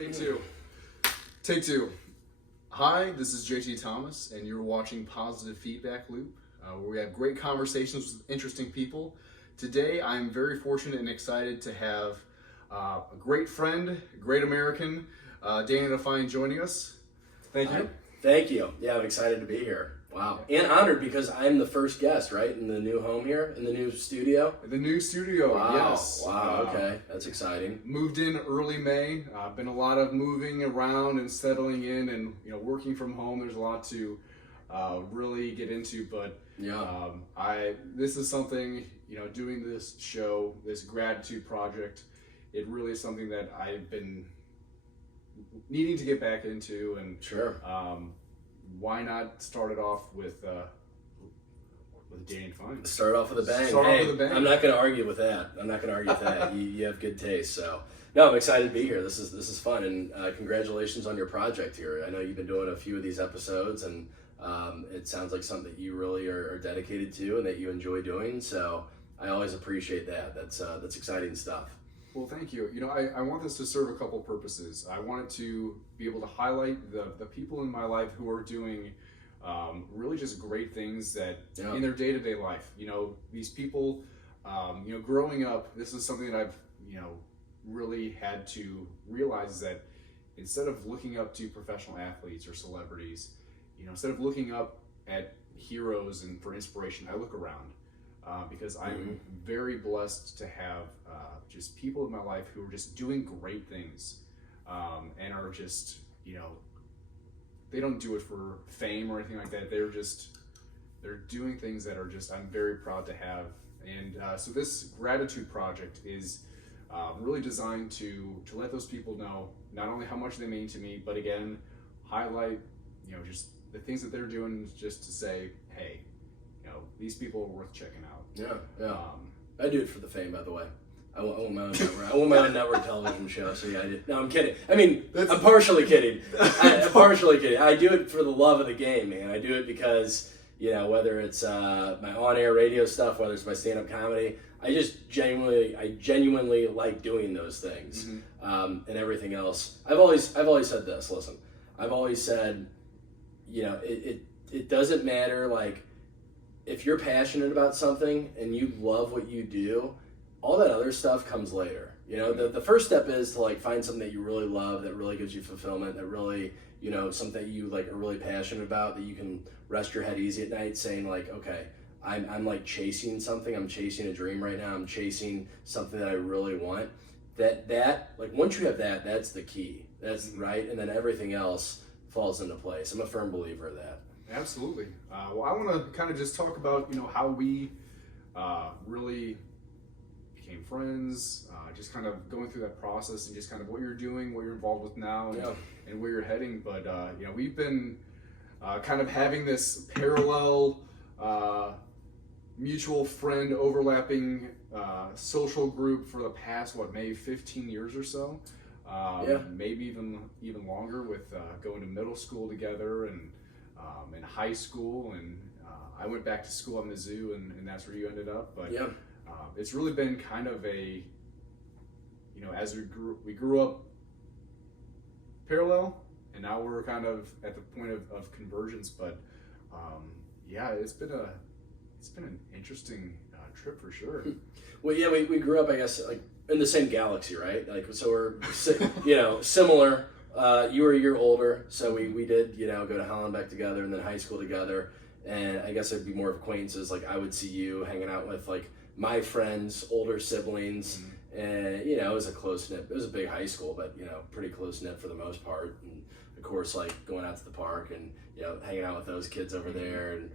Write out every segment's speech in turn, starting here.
Take two. Take two. Hi, this is JT Thomas, and you're watching Positive Feedback Loop, where we have great conversations with interesting people. Today, I'm very fortunate and excited to have a great friend, a great American, Danny Define, joining us. Thank you. Thank you. Yeah, I'm excited to be here. Wow. And honored because I'm the first guest, right? In the new home here, in the new studio. The new studio, Wow. yes. Wow, okay. That's exciting. Moved in early May. Been a lot of moving around and settling in and working from home. There's a lot to really get into, but Yeah. this is something, doing this show, this gratitude project, it really is something that I've been needing to get back into, and Sure. why not start it off with Danny Define? Start off with a bang. Start off with a bang. I'm not going to argue with that. You have good taste. So, no, I'm excited to be here. This is fun, and congratulations on your project here. I know you've been doing a few of these episodes, and it sounds like something that you really are dedicated to and that you enjoy doing. So, I always appreciate that. That's exciting stuff. Well, thank you. I want this to serve a couple purposes. I want it to be able to highlight the people in my life who are doing really just great things that in their day-to-day life. These people, growing up, this is something that I've, really had to realize that instead of looking up to professional athletes or celebrities, instead of looking up at heroes and for inspiration, I look around. Because I'm very blessed to have just people in my life who are just doing great things and are just, they don't do it for fame or anything like that. They're doing things that are just, I'm very proud to have. And so this gratitude project is really designed to let those people know not only how much they mean to me, but again, highlight, just the things that they're doing, just to say, hey, these people are worth checking out. Yeah. I do it for the fame, by the way. I want my own network. I want my own network television show. So yeah, I did. No, I'm kidding. I mean, I'm partially kidding. I'm partially kidding. I do it for the love of the game, man. I do it because whether it's my on-air radio stuff, whether it's my stand-up comedy, I genuinely like doing those things, and everything else. I've always said this. Listen, I've always said, it doesn't matter like. If you're passionate about something and you love what you do, all that other stuff comes later. The first step is to like find something that you really love, that really gives you fulfillment, that really, something that you like are really passionate about, that you can rest your head easy at night saying like, okay, I'm like chasing something. I'm chasing a dream right now. I'm chasing something that I really want. That like once you have that, that's the key. That's right. And then everything else falls into place. I'm a firm believer of that. Absolutely. Well, I want to kind of just talk about, how we really became friends, just kind of going through that process and just kind of what you're doing, what you're involved with now, and where you're heading. But, we've been kind of having this parallel mutual friend overlapping social group for the past, maybe 15 years or so. Maybe even longer, with going to middle school together and in high school, and I went back to school at Mizzou, and that's where you ended up. But it's really been kind of a, as we grew up parallel, and now we're kind of at the point of convergence. But it's been an interesting trip for sure. Well, yeah, we grew up, I guess, like in the same galaxy, right? Like, so we're similar. You were a year older, so we did, go to Hollenbeck together and then high school together. And I guess it'd be more of acquaintances. Like I would see you hanging out with like my friends' older siblings, and it was a close knit. It was a big high school, but pretty close knit for the most part. And of course, like going out to the park and hanging out with those kids over there. And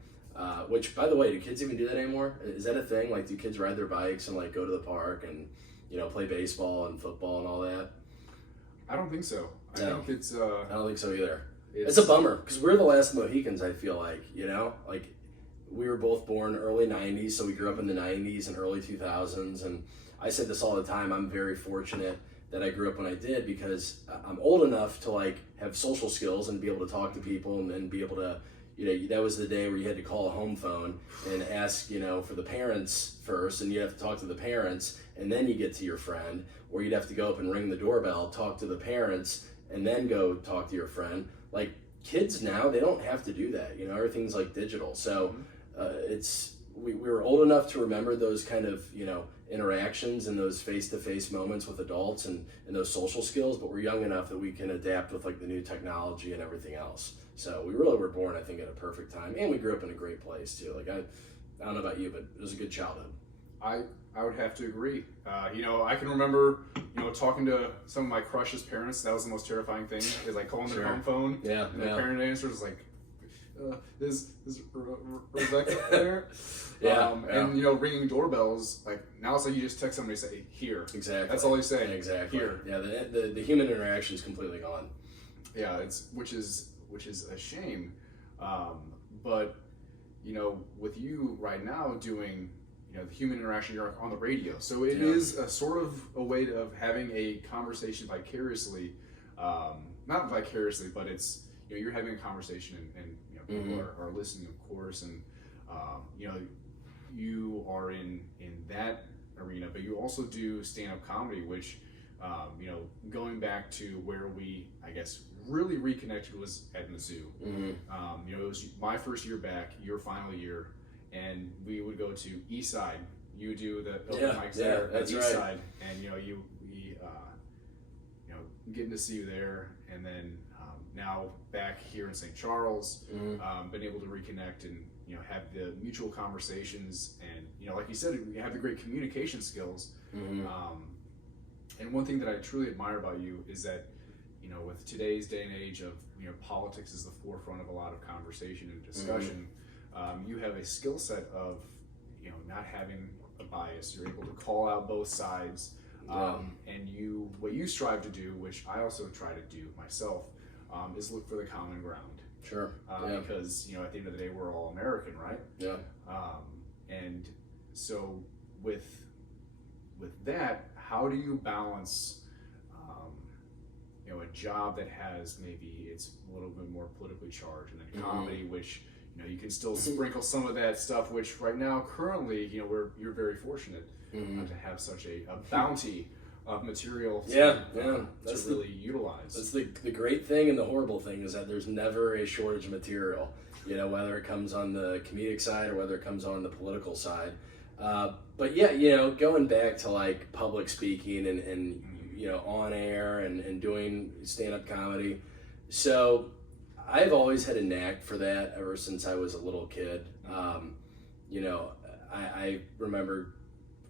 which, by the way, do kids even do that anymore? Is that a thing? Like, do kids ride their bikes and like go to the park and play baseball and football and all that? I don't think so. I don't think so either. It's a bummer because we're the last Mohicans, I feel like, like we were both born early 90s, so we grew up in the 90s and early 2000s. And I say this all the time, I'm very fortunate that I grew up when I did because I'm old enough to like have social skills and be able to talk to people and be able to, that was the day where you had to call a home phone and ask, for the parents first, and you have to talk to the parents and then you get to your friend, or you'd have to go up and ring the doorbell, talk to the parents, and then go talk to your friend. Like, kids now, they don't have to do that. You know, everything's like digital. So we were old enough to remember those kind of, you know, interactions and those face-to-face moments with adults and those social skills, but we're young enough that we can adapt with like the new technology and everything else. So we really were born, I think, at a perfect time, and we grew up in a great place too. Like, I don't know about you, but it was a good childhood. I would have to agree. You know, I can remember, you know, talking to some of my crush's parents. That was the most terrifying thing, is like calling their home phone. Yeah. And their parent answers like, is Rebecca there? And, you know, ringing doorbells, like, now it's like you just text somebody and say, here. Exactly. That's all they say. Exactly. Here. Yeah, the human interaction is completely gone. Yeah, which is a shame. But, you know, with you right now doing, you know, the human interaction, you're on the radio. So it is a sort of a way of having a conversation vicariously, not vicariously, but it's, you know, you're having a conversation and you know, people are listening, of course, and you know, you are in that arena, but you also do stand-up comedy, which you know, going back to where we, I guess, really reconnected was at Mizzou. You know, it was my first year back, your final year, and we would go to East Side. You do the open mics there at East Side, and you know, we you know, getting to see you there, and then now back here in St. Charles, been able to reconnect and, you know, have the mutual conversations, and, you know, like you said, we have the great communication skills. And one thing that I truly admire about you is that, you know, with today's day and age of, you know, politics is the forefront of a lot of conversation and discussion, you have a skill set of, you know, not having a bias. You're able to call out both sides, and what you strive to do, which I also try to do myself, is look for the common ground. Sure. Because, you know, at the end of the day, we're all American, right? Yeah. And so with that, how do you balance, you know, a job that has maybe it's a little bit more politically charged, and then comedy, which, you know, you can still sprinkle some of that stuff, which right now, currently, you know, you're very fortunate to have such a bounty of material to really utilize. That's the great thing, and the horrible thing is that there's never a shortage of material, you know, whether it comes on the comedic side or whether it comes on the political side. But yeah, you know, going back to like public speaking and you know, on air and doing stand-up comedy. So I've always had a knack for that ever since I was a little kid. You know, I remember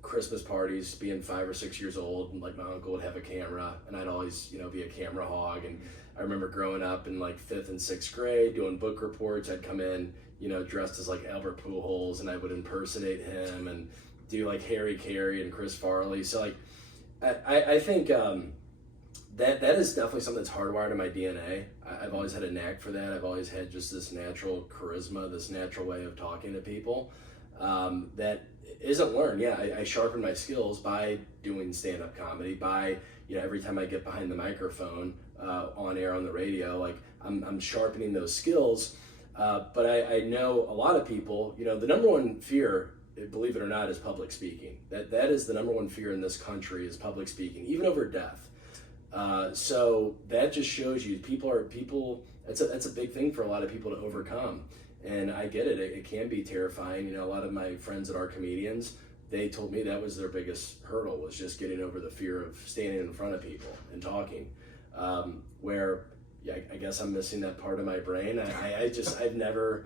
Christmas parties, being 5 or 6 years old, and like my uncle would have a camera, and I'd always, you know, be a camera hog. And I remember growing up in like 5th and 6th grade doing book reports. I'd come in, you know, dressed as like Albert Pujols, and I would impersonate him and do like Harry Carey and Chris Farley. So like I think that is definitely something that's hardwired in my DNA. I've always had a knack for that. I've always had just this natural charisma, this natural way of talking to people that isn't learned. Yeah, I sharpen my skills by doing stand-up comedy, by, you know, every time I get behind the microphone on air on the radio, like I'm sharpening those skills. But I know a lot of people, you know, the number one fear, believe it or not, is public speaking. That is the number one fear in this country, is public speaking, even over death. So that just shows you people. That's a big thing for a lot of people to overcome. And I get it. It can be terrifying. You know, a lot of my friends that are comedians, they told me that was their biggest hurdle, was just getting over the fear of standing in front of people and talking. Where, yeah, I guess I'm missing that part of my brain. I've never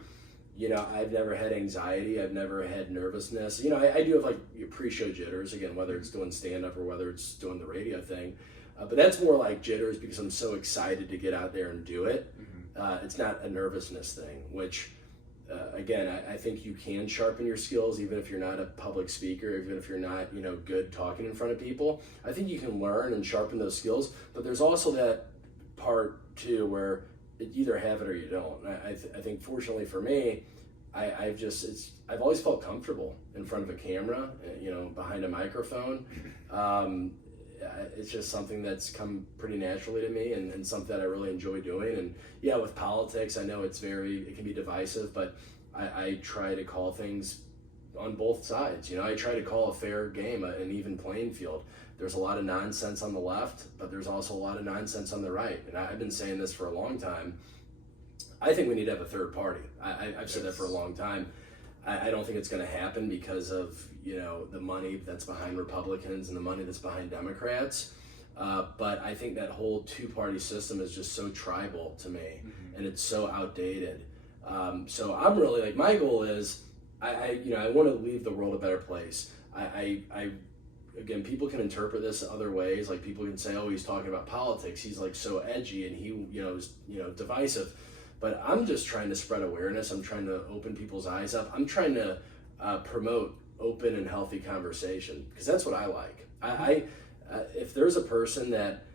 had anxiety. I've never had nervousness. You know, I do have like pre-show jitters, again, whether it's doing stand-up or whether it's doing the radio thing. But that's more like jitters because I'm so excited to get out there and do it. It's not a nervousness thing, which, again, I think you can sharpen your skills even if you're not a public speaker, even if you're not, you know, good talking in front of people. I think you can learn and sharpen those skills, but there's also that part too where you either have it or you don't. I think fortunately for me, I've always felt comfortable in front of a camera, you know, behind a microphone. It's just something that's come pretty naturally to me, and something that I really enjoy doing. And yeah, with politics, I know it can be divisive, but I try to call things on both sides. You know, I try to call a fair game, an even playing field. there's a lot of nonsense on the left, but there's also a lot of nonsense on the right. And I've been saying this for a long time. I think we need to have a third party. I've said that for a long time. I don't think it's going to happen because of, the money that's behind Republicans and the money that's behind Democrats. But I think that whole two-party system is just so tribal to me, and it's so outdated. So I'm really like, my goal is, I want to leave the world a better place. Again, people can interpret this other ways. Like people can say, oh, he's talking about politics. He's like so edgy and he, is, divisive. But I'm just trying to spread awareness. I'm trying to open people's eyes up. I'm trying to promote open and healthy conversation, because that's what I like. If there's a person that,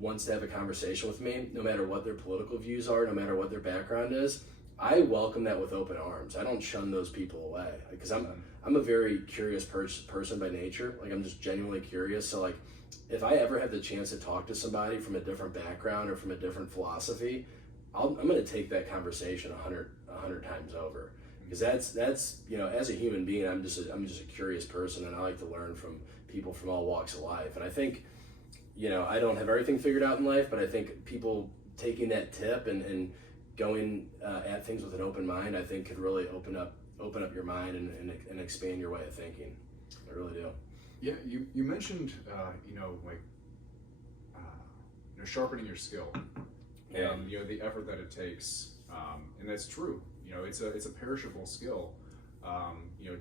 wants to have a conversation with me, no matter what their political views are, no matter what their background is, I welcome that with open arms. I don't shun those people away, because I'm a very curious person by nature. Like, I'm just genuinely curious. So like, if I ever have the chance to talk to somebody from a different background or from a different philosophy, I'm going to take that conversation 100 times over, because that's as a human being, I'm just a curious person, and I like to learn from people from all walks of life. And I think, I don't have everything figured out in life, but I think people taking that tip and going at things with an open mind, I think could really open up your mind and expand your way of thinking. I really do. Yeah, you mentioned sharpening your skill, and the effort that it takes, and that's true. It's a perishable skill.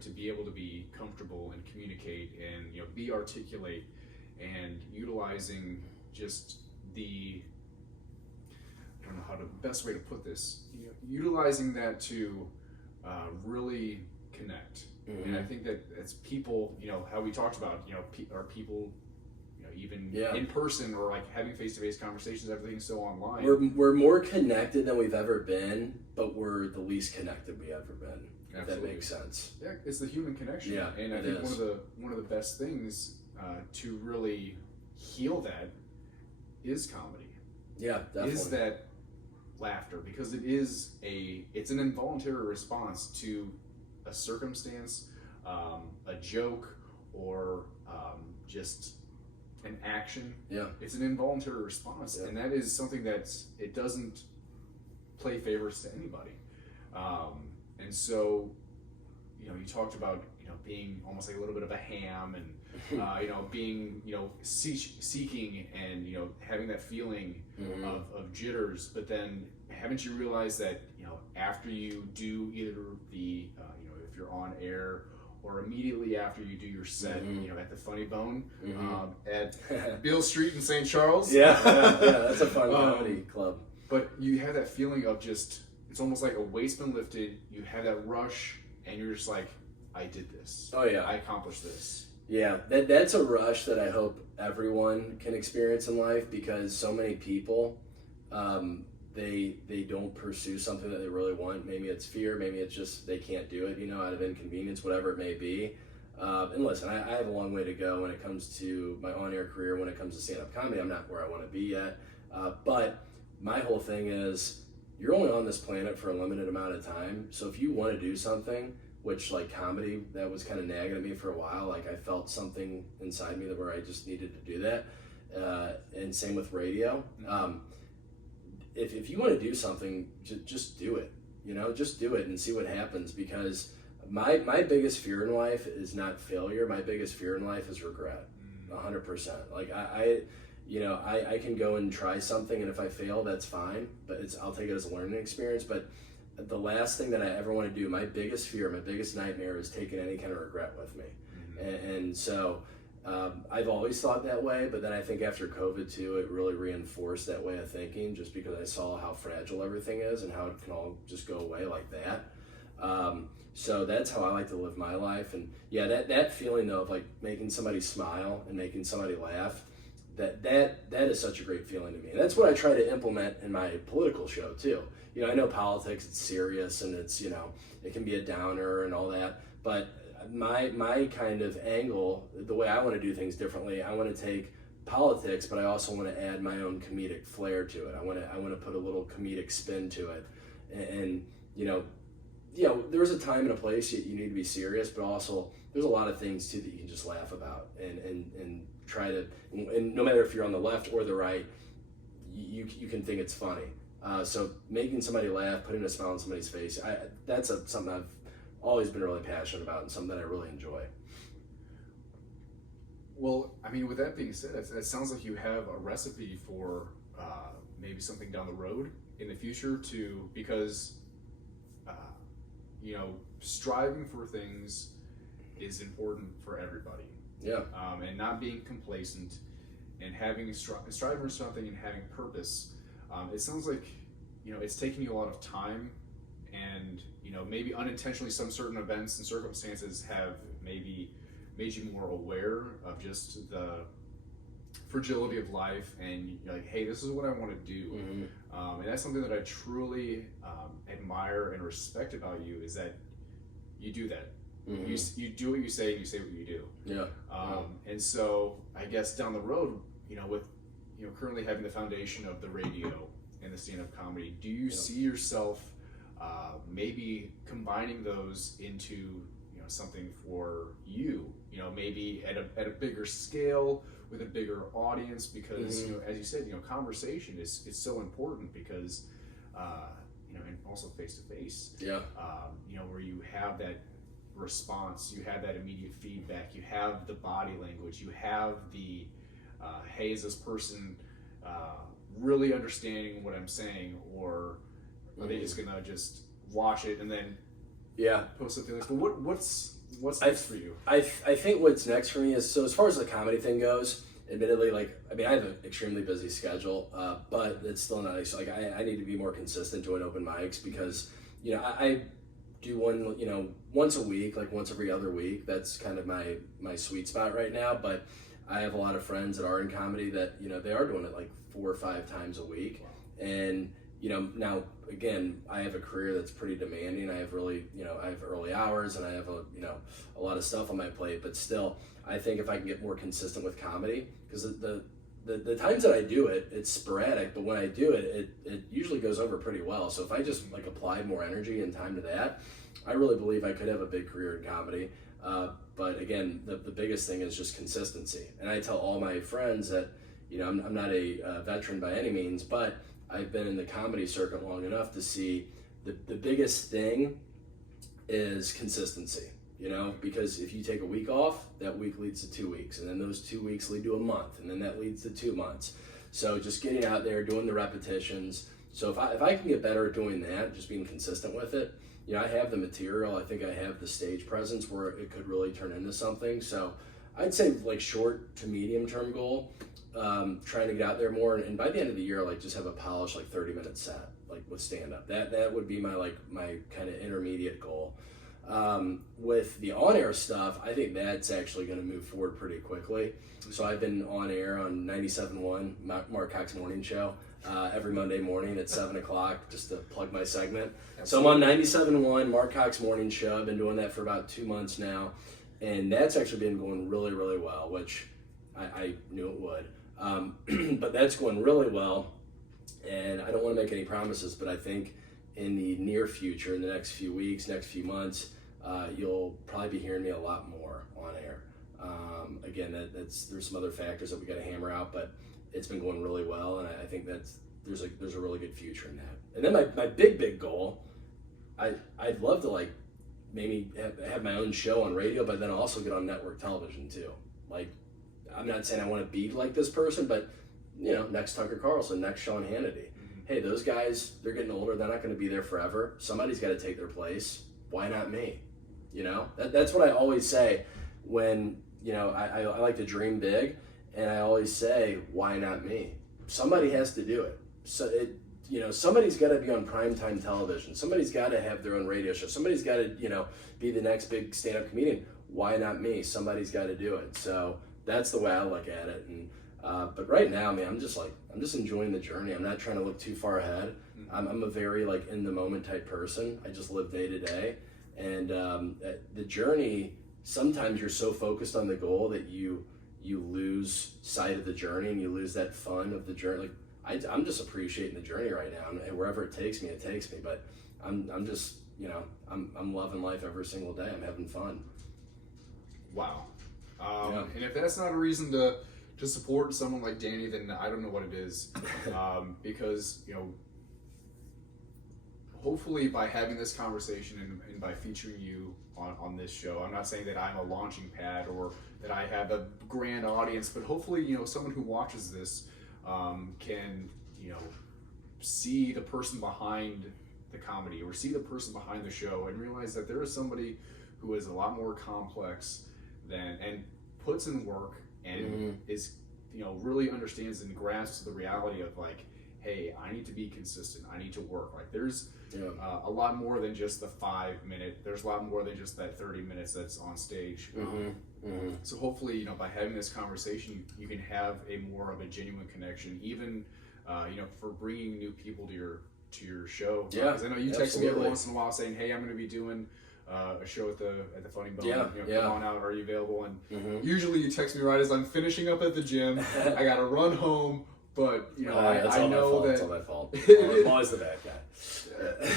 To be able to be comfortable and communicate and be articulate and utilizing just I don't know how the best way to put this, utilizing that to really connect. And I think that as people, how we talked about, are people, even in person or like having face-to-face conversations, everything's so online. We're more connected than we've ever been, but we're the least connected we've ever been. If that makes sense. Yeah, it's the human connection. Yeah, and I think one of the best things to really heal that is comedy. Yeah, definitely. Is that laughter, because it's an involuntary response to a circumstance, a joke, or just an action. Yeah, it's an involuntary response, and that is something it doesn't play favors to anybody. And so, you talked about being almost like a little bit of a ham, and being seeking and having that feeling of jitters. But then haven't you realized that after you do either the if you're on air or immediately after you do your set, at the Funny Bone at Beale Street in St. Charles. Yeah, that's a fun comedy club. But you have that feeling of just, it's almost like a weight's been lifted. You have that rush, and you're just like, I did this. Oh yeah, I accomplished this. Yeah, that's a rush that I hope everyone can experience in life, because so many people, they don't pursue something that they really want. Maybe it's fear, maybe it's just they can't do it, out of inconvenience, whatever it may be. And listen, I have a long way to go when it comes to my on-air career. When it comes to stand-up comedy, I'm not where I want to be yet. But my whole thing is, you're only on this planet for a limited amount of time. So if you want to do something, which like comedy, that was kind of nagging at me for a while. Like I felt something inside me where I just needed to do that. And same with radio. If you want to do something, just do it. Just do it and see what happens. Because my biggest fear in life is not failure. My biggest fear in life is regret. 100%. Like I can go and try something, and if I fail, that's fine. But I'll take it as a learning experience. But the last thing that I ever want to do, my biggest fear, my biggest nightmare, is taking any kind of regret with me. And so I've always thought that way, but then I think after COVID too, it really reinforced that way of thinking, just because I saw how fragile everything is and how it can all just go away like that. So that's how I like to live my life. And yeah, that feeling though of like making somebody smile and making somebody laugh, that is such a great feeling to me. And that's what I try to implement in my political show too. I know politics, it's serious, and it's, it can be a downer and all that, but my kind of angle, the way I want to do things differently, I want to take politics, but I also want to add my own comedic flair to it. I want to put a little comedic spin to it. And there's a time and a place you need to be serious, but also there's a lot of things too that you can just laugh about and try to, and no matter if you're on the left or the right, you can think it's funny. So making somebody laugh, putting a smile on somebody's face, that's something I've always been really passionate about and something that I really enjoy. Well, I mean, with that being said, it sounds like you have a recipe for maybe something down the road in the future because, striving for things is important for everybody. Yeah. And not being complacent and having striving for something and having purpose. It sounds like, it's taking you a lot of time and, maybe unintentionally some certain events and circumstances have maybe made you more aware of just the fragility of life and you're like, hey, this is what I want to do. Mm-hmm. And that's something that I truly admire and respect about you is that you do that. Mm-hmm. You do what you say and you say what you do. Yeah. And so I guess down the road, with currently having the foundation of the radio and the stand-up comedy, do you see yourself maybe combining those into something for you, maybe at a bigger scale with a bigger audience because as you said, conversation is so important because and also face to face, where you have that response, you have that immediate feedback, you have the body language, you have the hey, is this person really understanding what I'm saying, or are they just gonna just watch it and then post something like, well, what's next for you? I think what's next for me is, so as far as the comedy thing goes, admittedly, I have an extremely busy schedule, but it's still not, I need to be more consistent doing open mics because, I do one, once a week, like once every other week. That's kind of my sweet spot right now, but I have a lot of friends that are in comedy that, they are doing it like 4 or 5 times a week. And, now again, I have a career that's pretty demanding. I have really, I have early hours and I have a lot of stuff on my plate, but still, I think if I can get more consistent with comedy, because the times that I do it, it's sporadic, but when I do it, it usually goes over pretty well. So if I just applied more energy and time to that, I really believe I could have a big career in comedy. But again, the biggest thing is just consistency. And I tell all my friends that, I'm not a veteran by any means, but I've been in the comedy circuit long enough to see the biggest thing is consistency, because if you take a week off, that week leads to 2 weeks, and then those 2 weeks lead to a month, and then that leads to 2 months. So just getting out there, doing the repetitions. So if I can get better at doing that, just being consistent with it, I have the material, I think I have the stage presence where it could really turn into something. So I'd say short to medium term goal, trying to get out there more, and by the end of the year, just have a polished 30-minute set, with stand up. That would be my kind of intermediate goal. With the on-air stuff, I think that's actually going to move forward pretty quickly. So I've been on air on 97.1, Mark Cox Morning Show, every Monday morning at 7 o'clock, just to plug my segment. Absolutely. So I'm on 97.1, Mark Cox Morning Show. I've been doing that for about 2 months now, and that's actually been going really, really well, which I knew it would. But that's going really well, and I don't want to make any promises, but I think in the near future, in the next few weeks, next few months, you'll probably be hearing me a lot more on air. Again, there's some other factors that we got to hammer out, but it's been going really well, and I think there's a really good future in that. And then my big goal, I'd love to maybe have my own show on radio, but then also get on network television too. I'm not saying I want to be like this person, but next Tucker Carlson, next Sean Hannity. Hey, those guys, they're getting older. They're not going to be there forever. Somebody's got to take their place. Why not me? That's what I always say when, I like to dream big, and I always say, why not me? Somebody has to do it. So somebody's got to be on primetime television. Somebody's got to have their own radio show. Somebody's got to, be the next big stand-up comedian. Why not me? Somebody's got to do it. So that's the way I look at it. And but right now, man, I'm just enjoying the journey. I'm not trying to look too far ahead. I'm a very in the moment type person. I just live day to day, and the journey. Sometimes you're so focused on the goal that you lose sight of the journey, and you lose that fun of the journey. I'm just appreciating the journey right now, and wherever it takes me, it takes me. But I'm just I'm loving life every single day. I'm having fun. Wow. And if that's not a reason to to support someone like Danny, then I don't know what it is. Because, you know, hopefully by having this conversation and by featuring you on this show, I'm not saying that I'm a launching pad or that I have a grand audience, but hopefully, you know, someone who watches this can, you know, see the person behind the comedy or see the person behind the show and realize that there is somebody who is a lot more complex than, and puts in work and is, you know, really understands and grasps the reality of like, hey, I need to be consistent. I need to work. Like there's a lot more than just the 5 minute. There's a lot more than just that 30 minutes that's on stage. So hopefully, you know, by having this conversation, you can have a more of a genuine connection, even, you know, for bringing new people to your show. Yeah, because I know you text me every once in a while saying, hey, I'm going to be doing a show at the Funny Bone. Come on out. Are you available? And usually you text me right as I'm finishing up at the gym. I got to run home. But, you know, I know that... It's all my fault. I'm always the bad guy.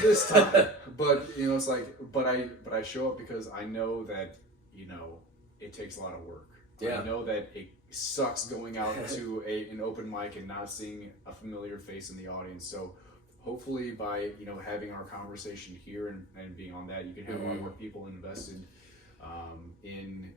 This time. But, you know, it's like, but I show up because I know that, you know, it takes a lot of work. I know that it sucks going out to an open mic and not seeing a familiar face in the audience. So hopefully by, you know, having our conversation here and being on that, you can have a lot more people invested in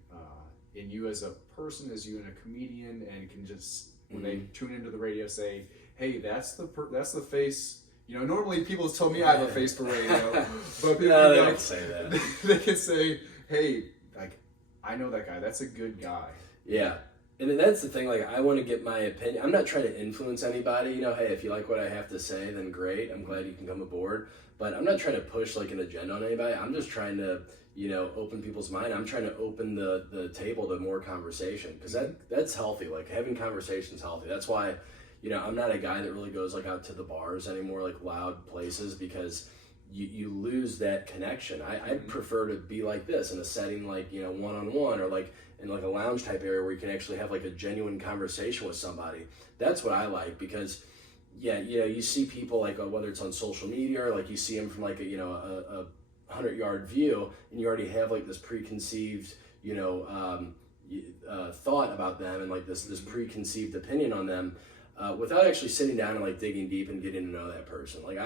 you as a person, as you and a comedian, and can just... when they tune into the radio, say, hey, that's the face. You know, normally people tell me I have a face for radio, but people no, they don't say that. They can say, hey, like, I know that guy. That's a good guy. Yeah. And that's the thing, like, I want to get my opinion. I'm not trying to influence anybody. You know, hey, if you like what I have to say, then great. I'm glad you can come aboard. But I'm not trying to push, like, an agenda on anybody. I'm just trying to, you know, open people's mind. I'm trying to open the table to more conversation, because that's healthy. Like, having conversations healthy. That's why, you know, I'm not a guy that really goes, like, out to the bars anymore, like, loud places, because you lose that connection. I prefer to be like this in a setting like, you know, one-on-one, or like in like a lounge type area where you can actually have like a genuine conversation with somebody. That's what I like, because yeah, you know, you see people like whether it's on social media or like you see them from like a, you know, a 100-yard view, and you already have like this preconceived, you know, thought about them, and like this preconceived opinion on them, without actually sitting down and like digging deep and getting to know that person. Like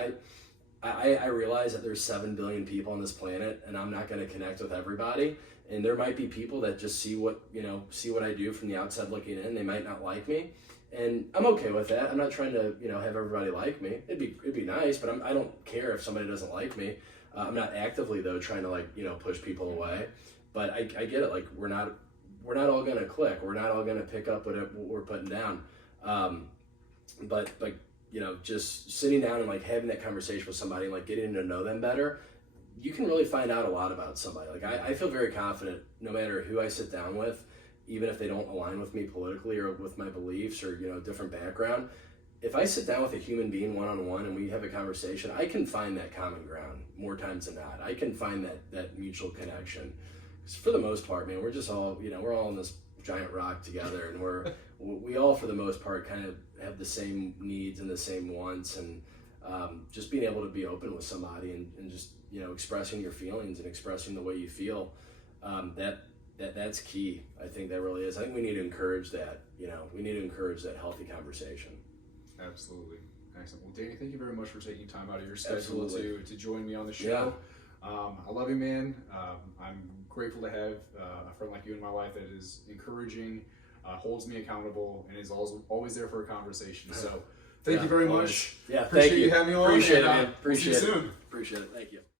I realize that there's 7 billion people on this planet, and I'm not going to connect with everybody. And there might be people that just see what I do from the outside looking in. They might not like me, and I'm okay with that. I'm not trying to, you know, have everybody like me. It'd be nice, but I don't care if somebody doesn't like me. I'm not actively though trying to, like, you know, push people away. But I get it. Like, we're not all going to click. We're not all going to pick up what we're putting down. But you know, just sitting down and like having that conversation with somebody and like getting to know them better, you can really find out a lot about somebody. Like I feel very confident no matter who I sit down with, even if they don't align with me politically or with my beliefs or, you know, different background. If I sit down with a human being one-on-one and we have a conversation, I can find that common ground more times than not. I can find that mutual connection. 'Cause for the most part, man, we're just all, you know, we're all on this giant rock together, and we all for the most part kind of have the same needs and the same wants, and just being able to be open with somebody and just, you know, expressing your feelings and expressing the way you feel, that's key. I think that really is. I think we need to encourage that. You know, we need to encourage that healthy conversation. Absolutely. Excellent. Well, Danny, thank you very much for taking time out of your schedule to join me on the show. I love you, man. I'm grateful to have a friend like you in my life that is encouraging, holds me accountable, and is always there for a conversation. So thank you very much. Yeah, appreciate thank you. Having me on. Appreciate it, man. Appreciate it. Soon. Appreciate it. Thank you.